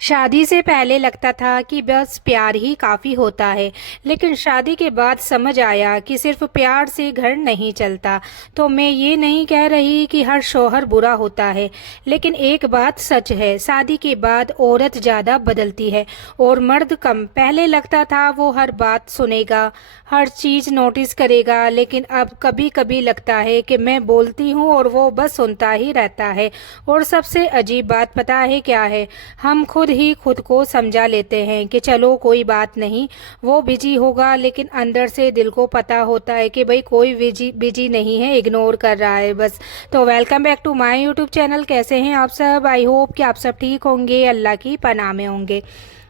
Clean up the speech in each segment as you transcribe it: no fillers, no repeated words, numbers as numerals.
शादी से पहले लगता था कि बस प्यार ही काफ़ी होता है, लेकिन शादी के बाद समझ आया कि सिर्फ प्यार से घर नहीं चलता। तो मैं ये नहीं कह रही कि हर शौहर बुरा होता है, लेकिन एक बात सच है, शादी के बाद औरत ज़्यादा बदलती है और मर्द कम। पहले लगता था वो हर बात सुनेगा, हर चीज़ नोटिस करेगा, लेकिन अब कभी कभी लगता है कि मैं बोलती हूँ और वो बस सुनता ही रहता है। और सबसे अजीब बात पता है क्या है? हम खुद ही खुद को समझा लेते हैं कि चलो कोई बात नहीं, वो बिजी होगा, लेकिन अंदर से दिल को पता होता है कि भाई कोई बिजी बिजी नहीं है, इग्नोर कर रहा है बस। तो welcome back to my YouTube channel. कैसे हैं आप सब? आई होप कि आप सब ठीक होंगे, अल्लाह की पनाह में होंगे।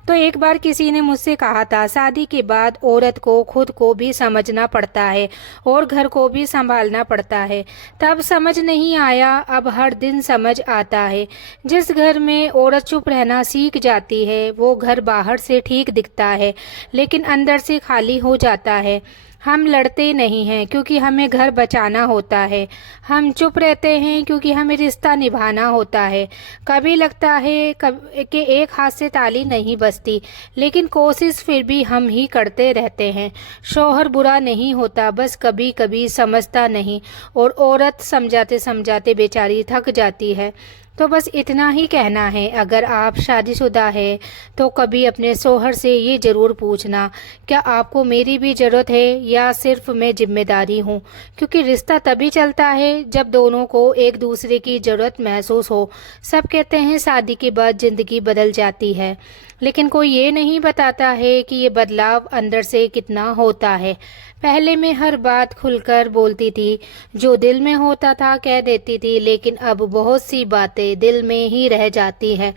तो एक बार किसी ने मुझसे कहा था, शादी के बाद औरत को खुद को भी समझना पड़ता है और घर को भी संभालना पड़ता है। तब समझ नहीं आया, अब हर दिन समझ आता है। जिस घर में औरत चुप रहना सीख जाती है, वो घर बाहर से ठीक दिखता है, लेकिन अंदर से खाली हो जाता है। हम लड़ते नहीं हैं क्योंकि हमें घर बचाना होता है, हम चुप रहते हैं क्योंकि हमें रिश्ता निभाना होता है। कभी लगता है कि एक हाथ से ताली नहीं बजती, लेकिन कोशिश फिर भी हम ही करते रहते हैं। शौहर बुरा नहीं होता, बस कभी कभी समझता नहीं, और औरत समझाते समझाते बेचारी थक जाती है। तो बस इतना ही कहना है, अगर आप शादीशुदा है तो कभी अपने शौहर से ये ज़रूर पूछना, क्या आपको मेरी भी ज़रूरत है या सिर्फ मैं जिम्मेदारी हूँ? क्योंकि रिश्ता तभी चलता है जब दोनों को एक दूसरे की ज़रूरत महसूस हो। सब कहते हैं शादी के बाद ज़िंदगी बदल जाती है, लेकिन कोई ये नहीं बताता है कि ये बदलाव अंदर से कितना होता है। पहले मैं हर बात खुलकर बोलती थी, जो दिल में होता था कह देती थी, लेकिन अब बहुत सी बातें दिल में ही रह जाती हैं,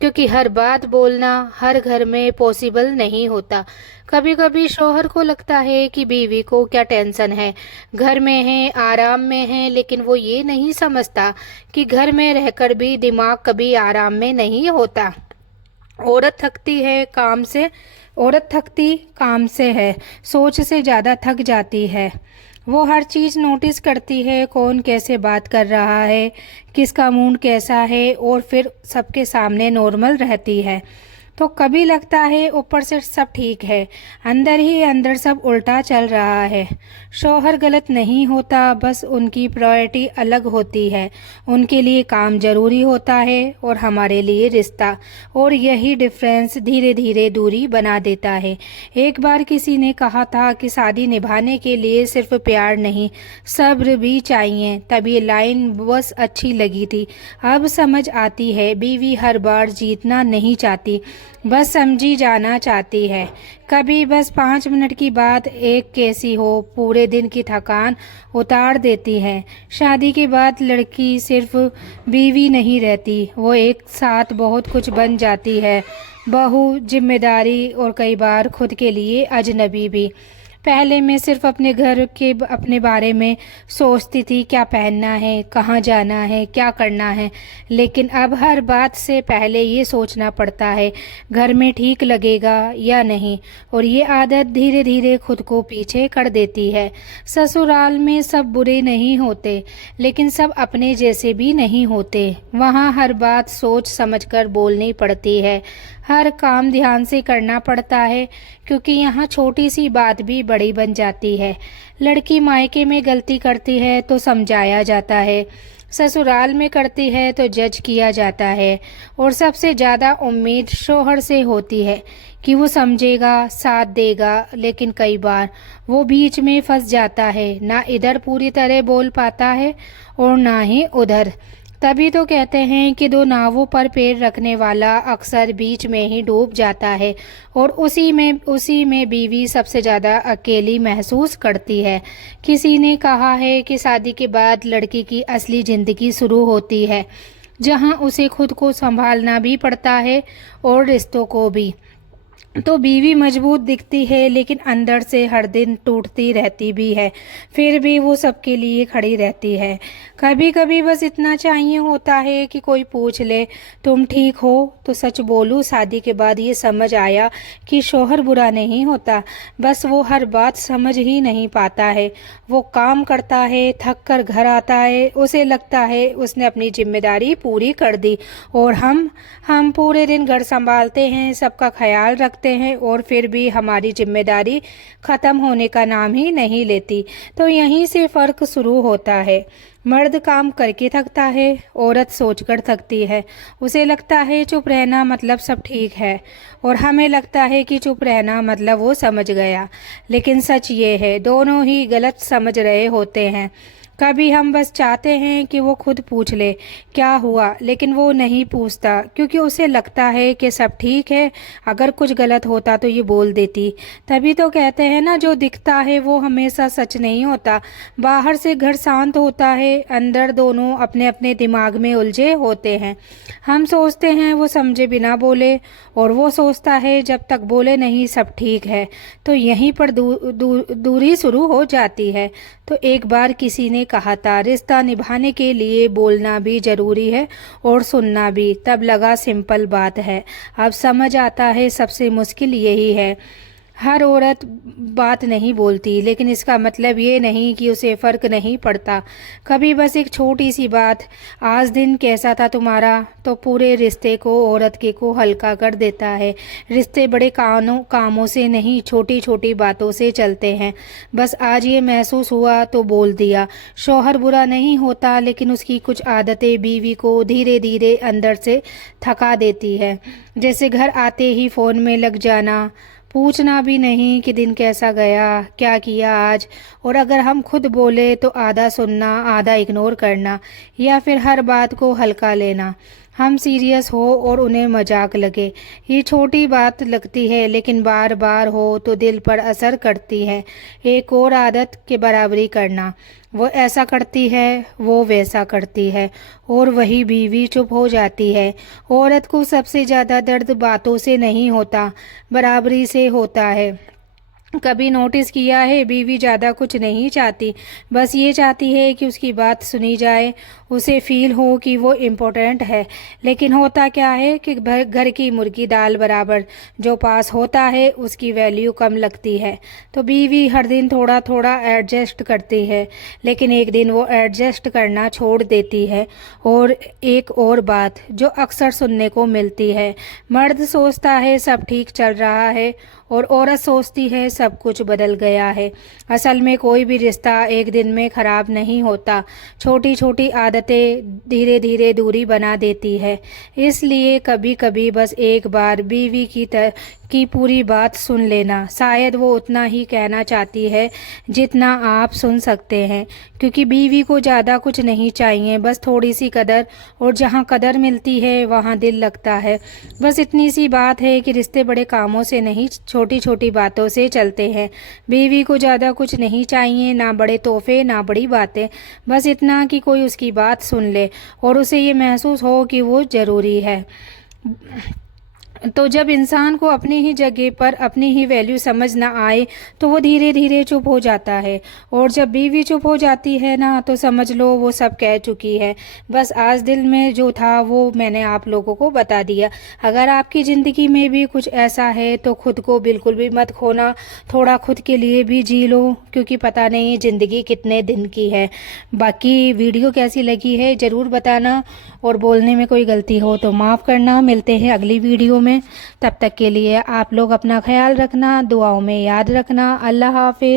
क्योंकि हर बात बोलना हर घर में पॉसिबल नहीं होता। कभी कभी शौहर को लगता है कि बीवी को क्या टेंशन है, घर में है, आराम में है, लेकिन वो ये नहीं समझता कि घर में रहकर भी दिमाग कभी आराम में नहीं होता। औरत थकती है काम से, औरत थकती काम से है, सोच से ज़्यादा थक जाती है। वो हर चीज़ नोटिस करती है, कौन कैसे बात कर रहा है, किसका मूड कैसा है, और फिर सबके सामने नॉर्मल रहती है। तो कभी लगता है ऊपर से सब ठीक है, अंदर ही अंदर सब उल्टा चल रहा है। शौहर गलत नहीं होता, बस उनकी प्रायोरिटी अलग होती है। उनके लिए काम जरूरी होता है और हमारे लिए रिश्ता, और यही डिफरेंस धीरे धीरे दूरी बना देता है। एक बार किसी ने कहा था कि शादी निभाने के लिए सिर्फ प्यार नहीं, सब्र भी चाहिए। तब ये लाइन बस अच्छी लगी थी, अब समझ आती है बीवी हर बार जीतना नहीं चाहती, बस समझी जाना चाहती है। कभी बस 5 मिनट की बात एक कैसी हो पूरे दिन की थकान उतार देती है। शादी के बाद लड़की सिर्फ बीवी नहीं रहती, वो एक साथ बहुत कुछ बन जाती है, बहू, जिम्मेदारी और कई बार खुद के लिए अजनबी भी। पहले मैं सिर्फ अपने घर के अपने बारे में सोचती थी, क्या पहनना है, कहाँ जाना है, क्या करना है, लेकिन अब हर बात से पहले ये सोचना पड़ता है घर में ठीक लगेगा या नहीं, और ये आदत धीरे धीरे खुद को पीछे कर देती है। ससुराल में सब बुरे नहीं होते, लेकिन सब अपने जैसे भी नहीं होते। वहाँ हर बात सोच समझकर बोलनी पड़ती है, हर काम ध्यान से करना पड़ता है, क्योंकि यहाँ छोटी सी बात भी बड़ी बन जाती है। लड़की मायके में गलती करती है तो समझाया जाता है, ससुराल में करती है तो जज किया जाता है, और सबसे ज़्यादा उम्मीद शौहर से होती है कि वो समझेगा, साथ देगा, लेकिन कई बार वो बीच में फंस जाता है, ना इधर पूरी तरह बोल पाता है और ना ही उधर। तभी तो कहते हैं कि दो नावों पर पैर रखने वाला अक्सर बीच में ही डूब जाता है, और उसी में बीवी सबसे ज़्यादा अकेली महसूस करती है। किसी ने कहा है कि शादी के बाद लड़की की असली ज़िंदगी शुरू होती है, जहां उसे खुद को संभालना भी पड़ता है और रिश्तों को भी। तो बीवी मजबूत दिखती है लेकिन अंदर से हर दिन टूटती रहती भी है। फिर भी वो सबके लिए खड़ी रहती है। कभी कभी बस इतना चाहिए होता है कि कोई पूछ ले, तुम ठीक हो? तो सच बोलूं, शादी के बाद ये समझ आया कि शौहर बुरा नहीं होता, बस वो हर बात समझ ही नहीं पाता है। वो काम करता है, थक कर घर आता है, उसे लगता है उसने अपनी जिम्मेदारी पूरी कर दी, और हम पूरे दिन घर संभालते हैं, सबका ख्याल रखते हैं, और फिर भी हमारी जिम्मेदारी ख़त्म होने का नाम ही नहीं लेती। तो यहीं से फ़र्क शुरू होता है। मर्द काम करके थकता है, औरत सोचकर थकती है। उसे लगता है चुप रहना मतलब सब ठीक है, और हमें लगता है कि चुप रहना मतलब वो समझ गया। लेकिन सच ये है, दोनों ही गलत समझ रहे होते हैं। कभी हम बस चाहते हैं कि वो खुद पूछ ले क्या हुआ, लेकिन वो नहीं पूछता क्योंकि उसे लगता है कि सब ठीक है। अगर कुछ गलत होता तो ये बोल देती। तभी तो कहते हैं ना, जो दिखता है वो हमेशा सच नहीं होता। बाहर से घर शांत होता है, अंदर दोनों अपने अपने दिमाग में उलझे होते हैं। हम सोचते हैं वो समझे बिना बोले, और वो सोचता है जब तक बोले नहीं सब ठीक है। तो यहीं पर दूरी शुरू हो जाती है। तो एक बार किसी ने कहा था, रिश्ता निभाने के लिए बोलना भी जरूरी है और सुनना भी। तब लगा सिंपल बात है, अब समझ आता है सबसे मुश्किल यही है। हर औरत बात नहीं बोलती, लेकिन इसका मतलब ये नहीं कि उसे फ़र्क नहीं पड़ता। कभी बस एक छोटी सी बात, आज दिन कैसा था तुम्हारा, तो पूरे रिश्ते को, औरत के को हल्का कर देता है। रिश्ते बड़े कामों से नहीं, छोटी छोटी बातों से चलते हैं। बस आज ये महसूस हुआ तो बोल दिया। शौहर बुरा नहीं होता, लेकिन उसकी कुछ आदतें बीवी को धीरे धीरे अंदर से थका देती है। जैसे घर आते ही फ़ोन में लग जाना, पूछना भी नहीं कि दिन कैसा गया, क्या किया आज, और अगर हम खुद बोले तो आधा सुनना आधा इग्नोर करना, या फिर हर बात को हल्का लेना। हम सीरियस हो और उन्हें मजाक लगे। ये छोटी बात लगती है, लेकिन बार बार हो तो दिल पर असर करती है। एक और आदत के बराबरी करना, वो ऐसा करती है, वो वैसा करती है, और वही बीवी चुप हो जाती है। औरत को सबसे ज़्यादा दर्द बातों से नहीं होता, बराबरी से होता है। कभी नोटिस किया है, बीवी ज़्यादा कुछ नहीं चाहती, बस ये चाहती है कि उसकी बात सुनी जाए, उसे फील हो कि वो इम्पोर्टेंट है। लेकिन होता क्या है कि घर की मुर्गी दाल बराबर, जो पास होता है उसकी वैल्यू कम लगती है। तो बीवी हर दिन थोड़ा थोड़ा एडजस्ट करती है, लेकिन एक दिन वो एडजस्ट करना छोड़ देती है। और एक और बात जो अक्सर सुनने को मिलती है, मर्द सोचता है सब ठीक चल रहा है, और औरत सोचती है सब कुछ बदल गया है। असल में कोई भी रिश्ता एक दिन में ख़राब नहीं होता, छोटी छोटी आदतें धीरे धीरे दूरी बना देती है। इसलिए कभी कभी बस एक बार बीवी की पूरी बात सुन लेना। शायद वो उतना ही कहना चाहती है जितना आप सुन सकते हैं, क्योंकि बीवी को ज़्यादा कुछ नहीं चाहिए, बस थोड़ी सी कदर, और जहाँ कदर मिलती है वहाँ दिल लगता है। बस इतनी सी बात है कि रिश्ते बड़े कामों से नहीं, छोटी छोटी बातों से चलते हैं। बीवी को ज़्यादा कुछ नहीं चाहिए, ना बड़े तोहफे ना बड़ी बातें, बस इतना कि कोई उसकी बात सुन ले और उसे ये महसूस हो कि वो ज़रूरी है। तो जब इंसान को अपनी ही जगह पर अपनी ही वैल्यू समझ ना आए तो वो धीरे धीरे चुप हो जाता है, और जब बीवी चुप हो जाती है ना, तो समझ लो वो सब कह चुकी है। बस आज दिल में जो था वो मैंने आप लोगों को बता दिया। अगर आपकी ज़िंदगी में भी कुछ ऐसा है तो खुद को बिल्कुल भी मत खोना, थोड़ा खुद के लिए भी जी लो, क्योंकि पता नहीं ज़िंदगी कितने दिन की है। बाकी वीडियो कैसी लगी है ज़रूर बताना, और बोलने में कोई गलती हो तो माफ़ करना। मिलते हैं अगली वीडियो में, तब तक के लिए आप लोग अपना ख्याल रखना, दुआओं में याद रखना। अल्लाह हाफिज़।